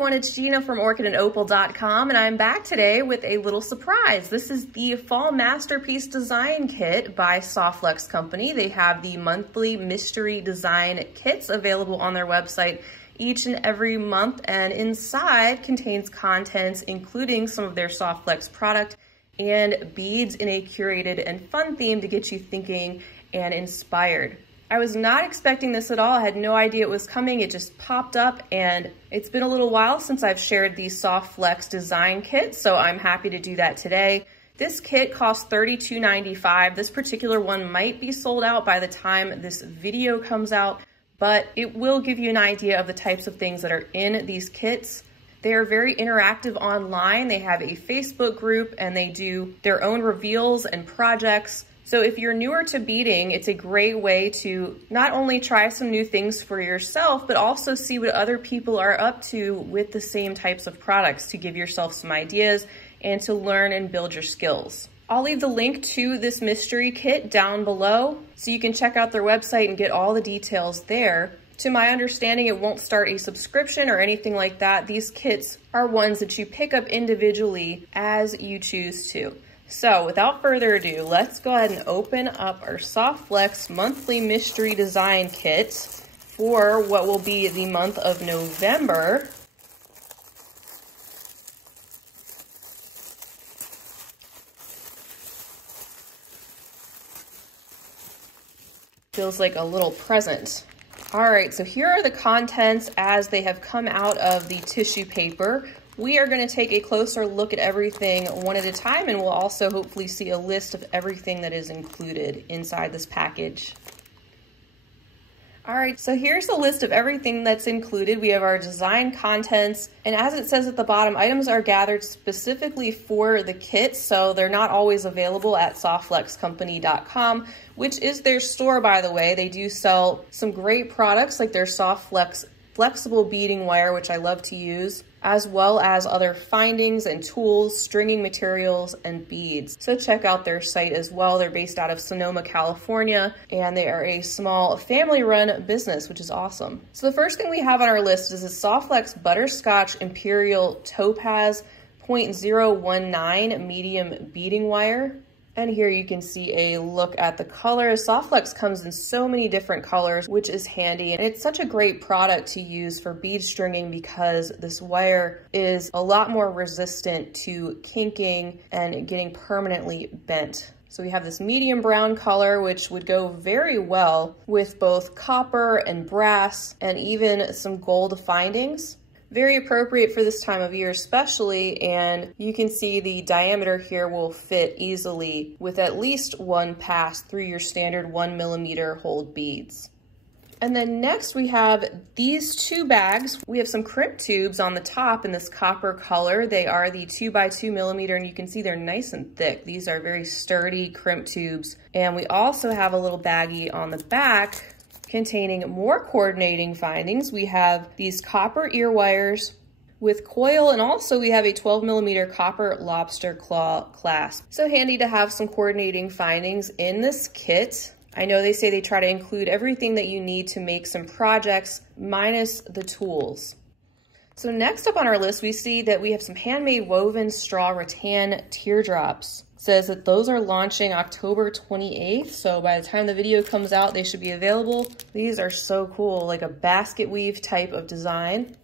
everyone, it's Gina from orchidandopal.com, and I'm back today with a little surprise. This is the Fall Masterpiece Design Kit by Softflex Company. They have the monthly mystery design kits available on their website each and every month, and inside contains contents including some of their Softflex product and beads in a curated and fun theme to get you thinking and inspired. I was not expecting this at all. I had no idea it was coming. It just popped up, and it's been a little while since I've shared these Softflex design kits, so I'm happy to do that today. This kit costs $32.95. This particular one might be sold out by the time this video comes out, but it will give you an idea of the types of things that are in these kits. They are very interactive online. They have a Facebook group, and they do their own reveals and projects. So if you're newer to beading, it's a great way to not only try some new things for yourself, but also see what other people are up to with the same types of products to give yourself some ideas and to learn and build your skills. I'll leave the link to this mystery kit down below so you can check out their website and get all the details there. To my understanding, it won't start a subscription or anything like that. These kits are ones that you pick up individually as you choose to. So without further ado, let's go ahead and open up our Softflex monthly mystery design kit for what will be the month of November. Feels like a little present. All right, so here are the contents as they have come out of the tissue paper. We are going to take a closer look at everything one at a time, and we'll also hopefully see a list of everything that is included inside this package. All right, so here's a list of everything that's included. We have our design contents, and as it says at the bottom, items are gathered specifically for the kit, so they're not always available at softflexcompany.com, which is their store, by the way. They do sell some great products like their Softflex flexible beading wire, which I love to use, as well as other findings and tools, stringing materials, and beads. So check out their site as well. They're based out of Sonoma, California, and they are a small family-run business, which is awesome. So the first thing we have on our list is a Softflex Butterscotch Imperial Topaz 0.019 medium beading wire. And here you can see a look at the colors. Softflex comes in so many different colors, which is handy. And it's such a great product to use for bead stringing because this wire is a lot more resistant to kinking and getting permanently bent. So we have this medium brown color, which would go very well with both copper and brass and even some gold findings. Very appropriate for this time of year especially, and you can see the diameter here will fit easily with at least one pass through your standard 1mm hold beads. And then next we have these two bags. We have some Crimp Tubes on the top in this copper color. They are the 2x2mm, and you can see they're nice and thick. These are very sturdy Crimp Tubes. And we also have a little baggie on the back containing more coordinating findings. We have these copper ear wires with coil, and also we have a 12mm copper lobster claw clasp. So handy to have some coordinating findings in this kit. I know they say they try to include everything that you need to make some projects minus the tools. So next up on our list, we see that we have some handmade woven straw rattan teardrops. It says that those are launching October 28th. So by the time the video comes out, they should be available. These are so cool, like a basket weave type of design.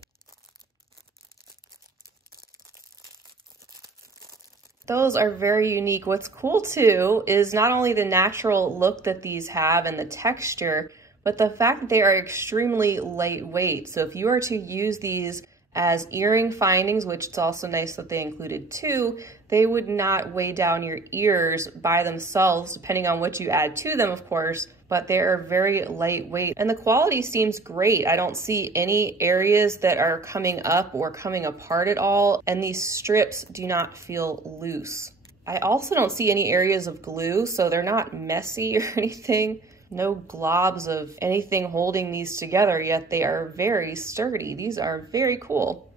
Those are very unique. What's cool too is not only the natural look that these have and the texture, but the fact that they are extremely lightweight. So if you are to use these as earring findings, which it's also nice that they included too, they would not weigh down your ears by themselves, depending on what you add to them, of course, but they are very lightweight. And the quality seems great. I don't see any areas that are coming up or coming apart at all, and these strips do not feel loose. I also don't see any areas of glue, so they're not messy or anything. No globs of anything holding these together, yet they are very sturdy. These are very cool.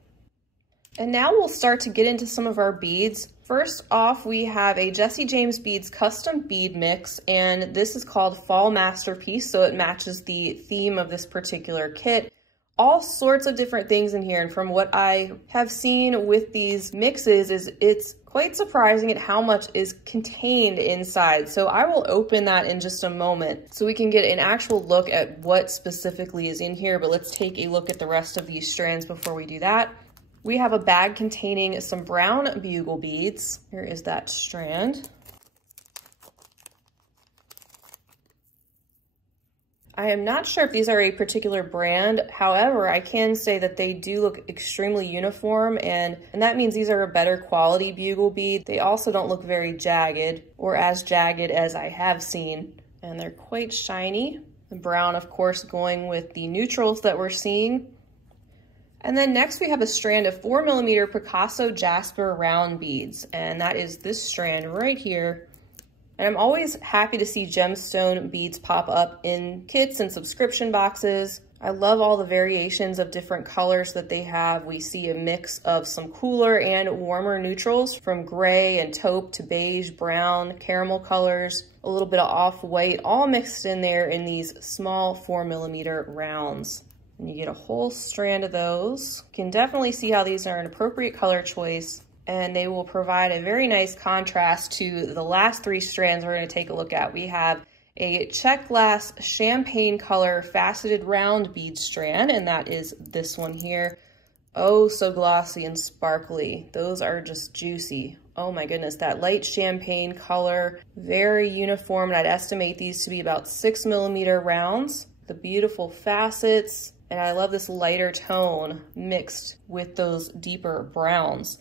And now we'll start to get into some of our beads. First off, we have a Jesse James Beads custom bead mix, and this is called Fall Masterpiece, so it matches the theme of this particular kit. all sorts of different things in here. And from what I have seen with these mixes is it's quite surprising at how much is contained inside. So I will open that in just a moment so we can get an actual look at what specifically is in here. But let's take a look at the rest of these strands before we do that. We have a bag containing some brown bugle beads. Here is that strand. I am not sure if these are a particular brand. However, I can say that they do look extremely uniform, and that means these are a better quality bugle bead. They also don't look very jagged, or as jagged as I have seen, and they're quite shiny. The brown, of course, going with the neutrals that we're seeing. And then next we have a strand of 4mm Picasso Jasper round beads, and that is this strand right here. And I'm always happy to see gemstone beads pop up in kits and subscription boxes. I love all the variations of different colors that they have. We see a mix of some cooler and warmer neutrals, from gray and taupe to beige, brown, caramel colors, a little bit of off-white, all mixed in there in these small 4mm rounds. And you get a whole strand of those. You can definitely see how these are an appropriate color choice, and they will provide a very nice contrast to the last three strands we're going to take a look at. We have a Czech glass champagne color faceted round bead strand, and that is this one here. Oh, so glossy and sparkly. Those are just juicy. Oh my goodness, that light champagne color, very uniform, and I'd estimate these to be about 6mm rounds. The beautiful facets, and I love this lighter tone mixed with those deeper browns.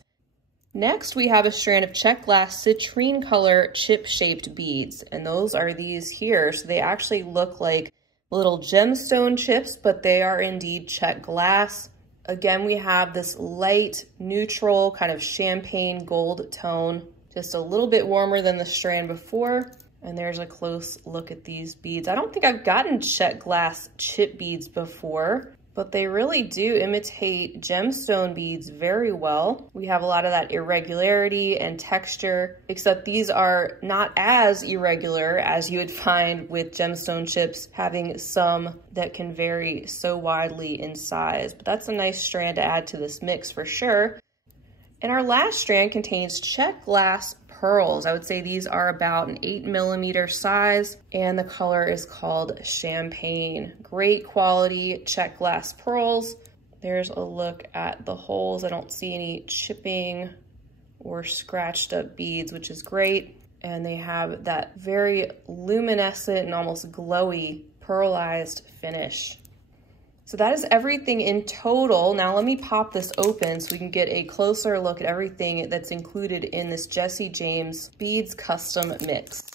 Next, we have a strand of Czech glass citrine color chip-shaped beads, and those are these here. So they actually look like little gemstone chips, but they are indeed Czech glass. Again, we have this light, neutral, kind of champagne gold tone, just a little bit warmer than the strand before. And there's a close look at these beads. I don't think I've gotten Czech glass chip beads before, but they really do imitate gemstone beads very well. We have a lot of that irregularity and texture, except these are not as irregular as you would find with gemstone chips, having some that can vary so widely in size. But that's a nice strand to add to this mix for sure. And our last strand contains Czech glass pearls. I would say these are about an 8mm size, and the color is called champagne. Great quality Czech glass pearls. There's a look at the holes. I don't see any chipping or scratched up beads, which is great. And they have that very luminescent and almost glowy pearlized finish. So that is everything in total. Now let me pop this open so we can get a closer look at everything that's included in this Jesse James Beads Custom Mix.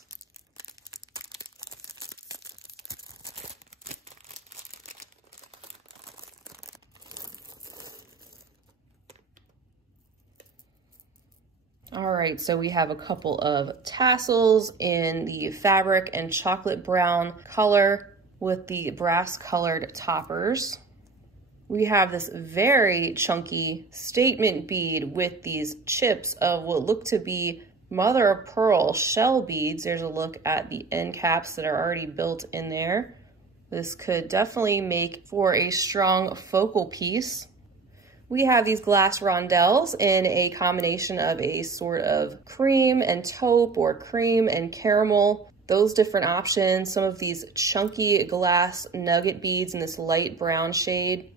All right, so we have a couple of tassels in the fabric and chocolate brown color with the brass colored toppers. We have this very chunky statement bead with these chips of what look to be mother of pearl shell beads. There's a look at the end caps that are already built in there. This could definitely make for a strong focal piece. We have these glass rondelles in a combination of a sort of cream and taupe or cream and caramel. Those different options, some of these chunky glass nugget beads in this light brown shade.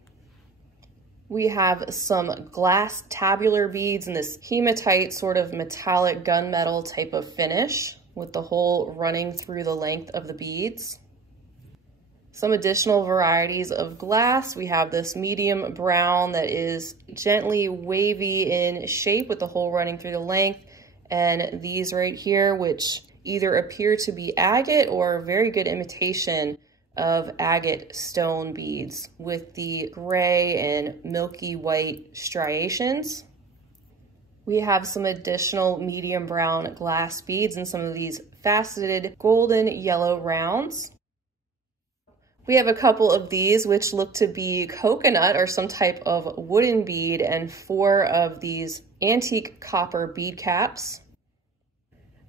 We have some glass tabular beads in this hematite sort of metallic gunmetal type of finish with the hole running through the length of the beads. Some additional varieties of glass. We have this medium brown that is gently wavy in shape with the hole running through the length, and these right here, which either appear to be agate or a very good imitation of agate stone beads with the gray and milky white striations. We have some additional medium brown glass beads and some of these faceted golden yellow rounds. We have a couple of these which look to be coconut or some type of wooden bead, and 4 of these antique copper bead caps.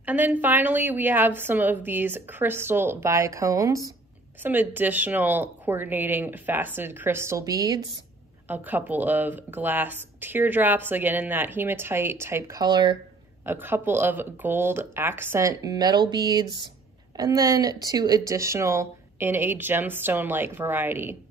And then finally, we have some of these crystal bicones. some additional coordinating faceted crystal beads, a couple of glass teardrops, again in that hematite type color, a couple of gold accent metal beads, and then 2 additional in a gemstone-like variety.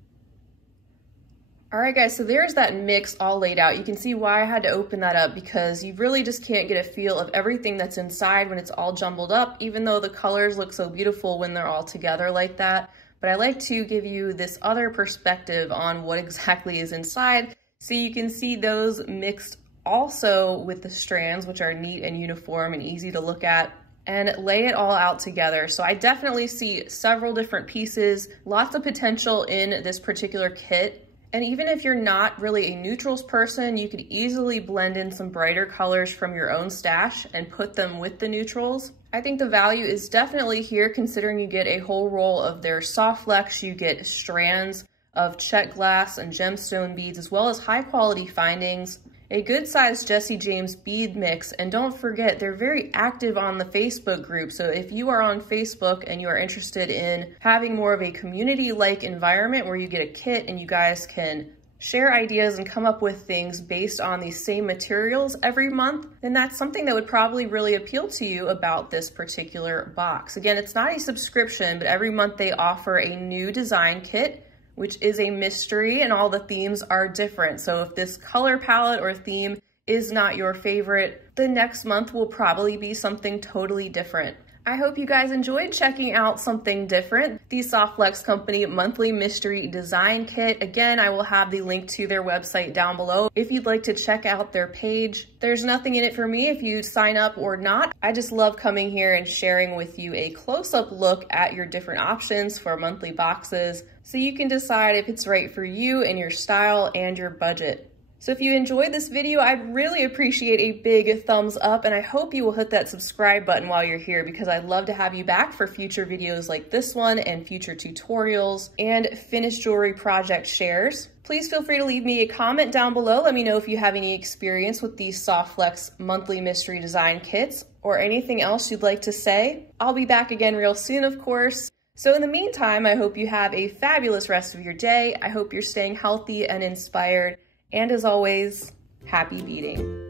All right, guys, so there's that mix all laid out. You can see why I had to open that up, because you really just can't get a feel of everything that's inside when it's all jumbled up, even though the colors look so beautiful when they're all together like that. But I like to give you this other perspective on what exactly is inside, so you can see those mixed also with the strands, which are neat and uniform and easy to look at, and lay it all out together. So I definitely see several different pieces, lots of potential in this particular kit. And even if you're not really a neutrals person, you could easily blend in some brighter colors from your own stash and put them with the neutrals. I think the value is definitely here, considering you get a whole roll of their soft flex, you get strands of Czech glass and gemstone beads, as well as high quality findings, a good sized Jesse James bead mix, and don't forget they're very active on the Facebook group. So if you are on Facebook and you are interested in having more of a community-like environment where you get a kit and you guys can share ideas and come up with things based on these same materials every month, then that's something that would probably really appeal to you about this particular box. Again, it's not a subscription, but every month they offer a new design kit, which is a mystery, and all the themes are different. So if this color palette or theme is not your favorite, the next month will probably be something totally different. I hope you guys enjoyed checking out something different, the Soft Flex Company Monthly Mystery Design Kit. Again, I will have the link to their website down below if you'd like to check out their page. There's nothing in it for me if you sign up or not. I just love coming here and sharing with you a close-up look at your different options for monthly boxes, so you can decide if it's right for you and your style and your budget. So if you enjoyed this video, I'd really appreciate a big thumbs up, and I hope you will hit that subscribe button while you're here, because I'd love to have you back for future videos like this one and future tutorials and finished jewelry project shares. Please feel free to leave me a comment down below. Let me know if you have any experience with these Soft Flex monthly mystery design kits or anything else you'd like to say. I'll be back again real soon, of course. So in the meantime, I hope you have a fabulous rest of your day. I hope you're staying healthy and inspired. And as always, happy beading.